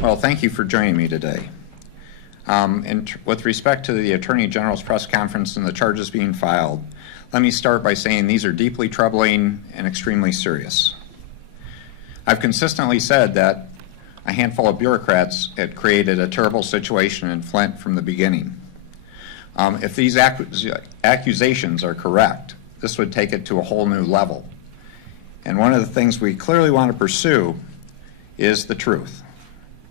Well, thank you for joining me today. With respect to the Attorney General's press conference and the charges being filed, let me start by saying these are deeply troubling and extremely serious. I've consistently said that a handful of bureaucrats had created a terrible situation in Flint from the beginning. If these accusations are correct, this would take it to a whole new level. And one of the things we clearly want to pursue is the truth.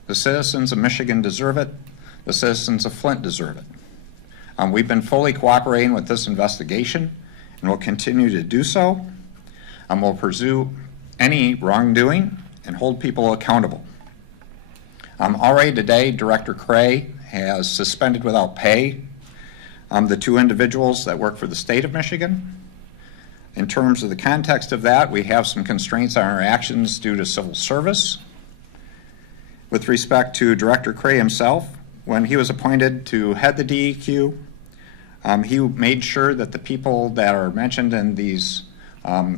The citizens of Michigan deserve it. The citizens of Flint deserve it. We've been fully cooperating with this investigation and will continue to do so. We'll pursue any wrongdoing and hold people accountable. Already today, Director Cray has suspended without pay the 2 individuals that work for the state of Michigan. In terms of the context of that, we have some constraints on our actions due to civil service. With respect to Director Cray himself, when he was appointed to head the DEQ, he made sure that the people that are mentioned in these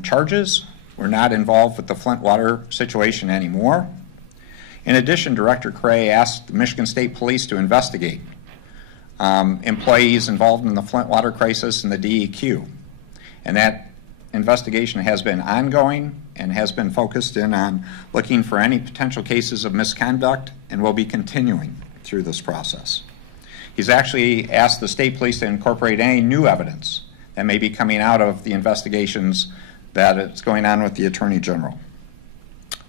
charges were not involved with the Flint water situation anymore. In addition, Director Cray asked the Michigan State Police to investigate employees involved in the Flint water crisis and the DEQ. And that investigation has been ongoing and has been focused in on looking for any potential cases of misconduct and will be continuing through this process. He's actually asked the state police to incorporate any new evidence that may be coming out of the investigations that is going on with the Attorney General.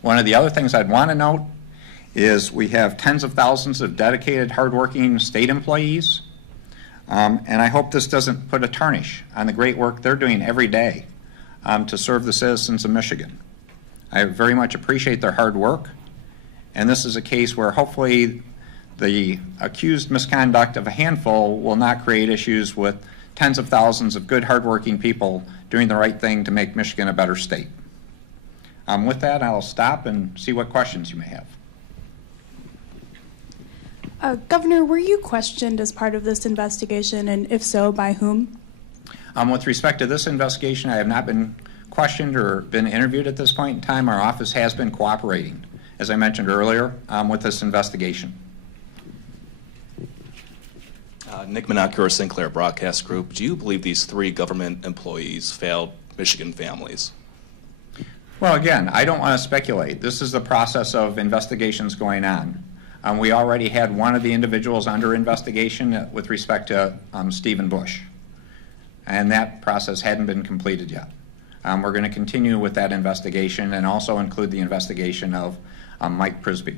One of the other things I'd want to note is we have tens of thousands of dedicated, hardworking state employees, and I hope this doesn't put a tarnish on the great work they're doing every day to serve the citizens of Michigan. I very much appreciate their hard work, and this is a case where hopefully the accused misconduct of a handful will not create issues with tens of thousands of good, hardworking people doing the right thing to make Michigan a better state. With that, I'll stop and see what questions you may have. Governor, were you questioned as part of this investigation, and if so, by whom? With respect to this investigation, I have not been questioned or been interviewed at this point in time. Our office has been cooperating, as I mentioned earlier, with this investigation. Nick Menacura, Sinclair Broadcast Group. Do you believe these 3 government employees failed Michigan families? Well, again, I don't want to speculate. This is the process of investigations going on. We already had one of the individuals under investigation with respect to Stephen Bush, and that process hadn't been completed yet. We're going to continue with that investigation and also include the investigation of Mike Prisby.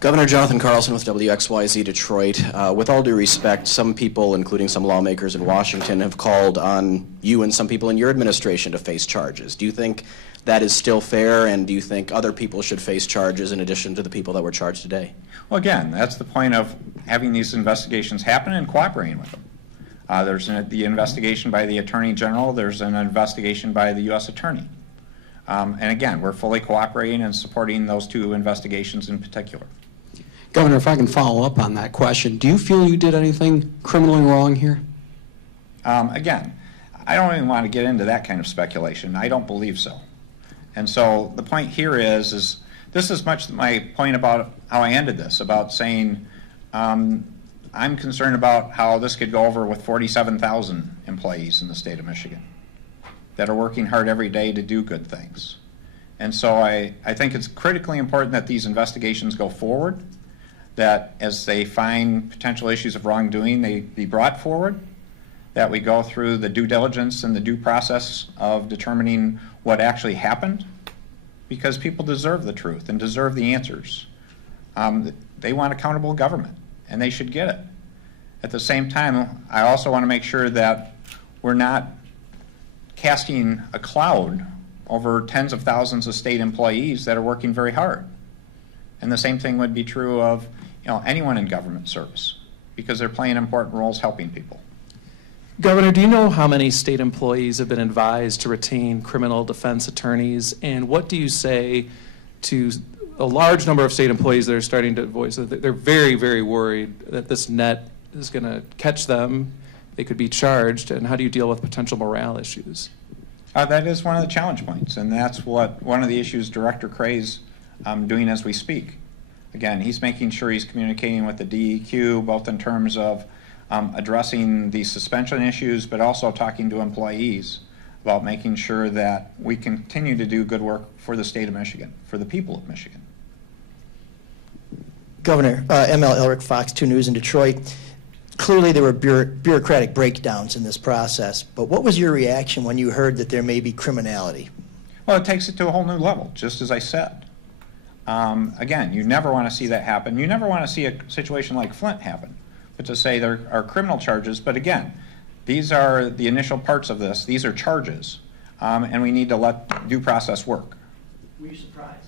Governor Jonathan Carlson with WXYZ Detroit. With all due respect, some people, including some lawmakers in Washington, have called on you and some people in your administration to face charges. Do you think that is still fair, and do you think other people should face charges in addition to the people that were charged today? Well, again, that's the point of having these investigations happen and cooperating with them. There's the investigation by the Attorney General. There's an investigation by the U.S. Attorney. And again, we're fully cooperating and supporting those 2 investigations in particular. Governor, if I can follow up on that question, do you feel you did anything criminally wrong here? Again, I don't even want to get into that kind of speculation. I don't believe so. And so the point here is this is much my point about how I ended this, about saying I'm concerned about how this could go over with 47,000 employees in the state of Michigan that are working hard every day to do good things. And so I think it's critically important that these investigations go forward, that as they find potential issues of wrongdoing, they be brought forward, that we go through the due diligence and the due process of determining what actually happened, because people deserve the truth and deserve the answers. They want accountable government, and they should get it. At the same time, I also want to make sure that we're not casting a cloud over tens of thousands of state employees that are working very hard. And the same thing would be true of anyone in government service, because they're playing important roles helping people. Governor, do you know how many state employees have been advised to retain criminal defense attorneys, and what do you say to a large number of state employees that are starting to voice that they're very, very worried that this net is going to catch them, they could be charged, and how do you deal with potential morale issues? That is one of the challenge points, and that's what one of the issues Director Cray's doing as we speak, Again, he's making sure he's communicating with the DEQ, both in terms of addressing the suspension issues, but also talking to employees about making sure that we continue to do good work for the state of Michigan, for the people of Michigan. Governor, ML Elric, Fox 2 News in Detroit. Clearly there were bureaucratic breakdowns in this process, but what was your reaction when you heard that there may be criminality? Well, it takes it to a whole new level, just as I said. Again, you never want to see that happen. You never want to see a situation like Flint happen, but to say there are criminal charges. But again, these are the initial parts of this. These are charges, and we need to let due process work. Were you surprised?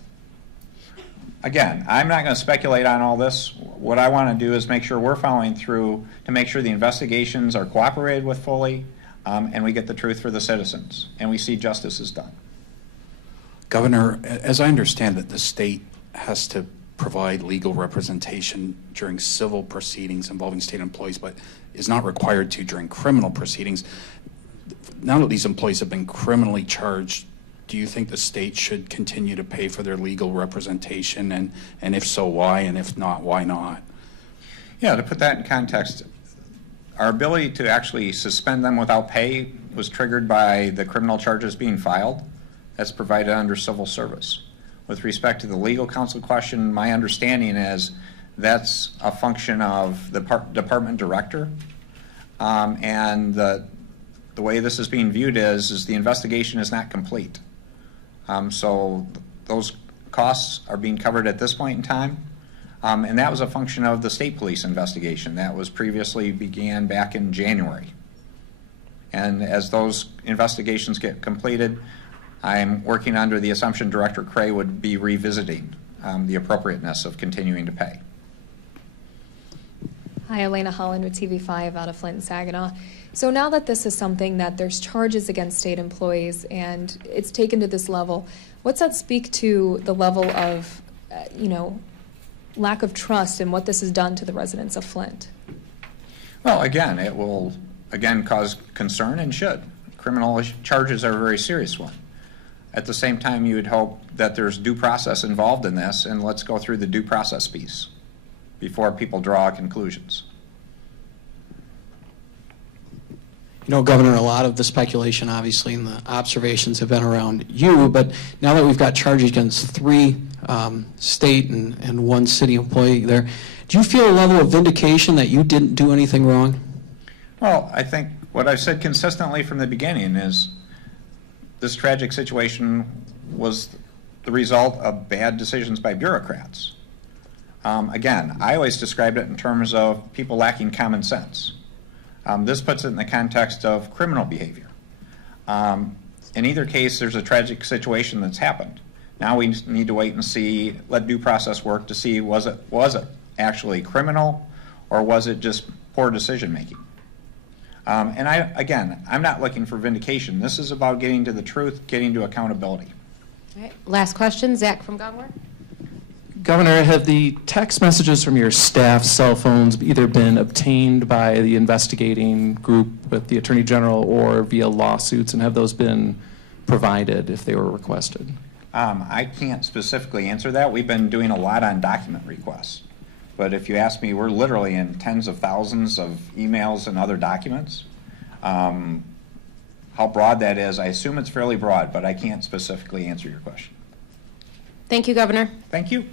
Again, I'm not going to speculate on all this. What I want to do is make sure we're following through to make sure the investigations are cooperated with fully, and we get the truth for the citizens, and we see justice is done. Governor, as I understand it, the state has to provide legal representation during civil proceedings involving state employees, but is not required to during criminal proceedings. Now that these employees have been criminally charged, do you think the state should continue to pay for their legal representation, and if so, why, and if not, why not? Yeah, to put that in context, our ability to actually suspend them without pay was triggered by the criminal charges being filed. That's provided under civil service. With respect to the legal counsel question, my understanding is that's a function of the department director, and the way this is being viewed is the investigation is not complete. So those costs are being covered at this point in time, and that was a function of the state police investigation that was previously began back in January. And as those investigations get completed, I'm working under the assumption Director Cray would be revisiting the appropriateness of continuing to pay. Hi, Elena Holland with TV5 out of Flint and Saginaw. So now that this is something that there's charges against state employees and it's taken to this level, what's that speak to the level of, lack of trust in what this has done to the residents of Flint? Well, again, it will cause concern and should. Criminal charges are a very serious one. At the same time, you would hope that there's due process involved in this, and let's go through the due process piece before people draw conclusions. You know, Governor, a lot of the speculation, obviously, and the observations have been around you, but now that we've got charges against 3 state and 1 city employee there, do you feel a level of vindication that you didn't do anything wrong? Well, I think what I've said consistently from the beginning is this tragic situation was the result of bad decisions by bureaucrats. Again, I always described it in terms of people lacking common sense. This puts it in the context of criminal behavior. In either case, there's a tragic situation that's happened. Now we need to wait and see, let due process work to see was it actually criminal or was it just poor decision making. And I'm not looking for vindication. This is about getting to the truth, getting to accountability. All right. Last question, Zach from Gongwer. Governor, have the text messages from your staff's cell phones either been obtained by the investigating group with the Attorney General or via lawsuits, and have those been provided if they were requested? I can't specifically answer that. We've been doing a lot on document requests. But if you ask me, we're literally in tens of thousands of emails and other documents. How broad that is, I assume it's fairly broad, but I can't specifically answer your question. Thank you, Governor. Thank you.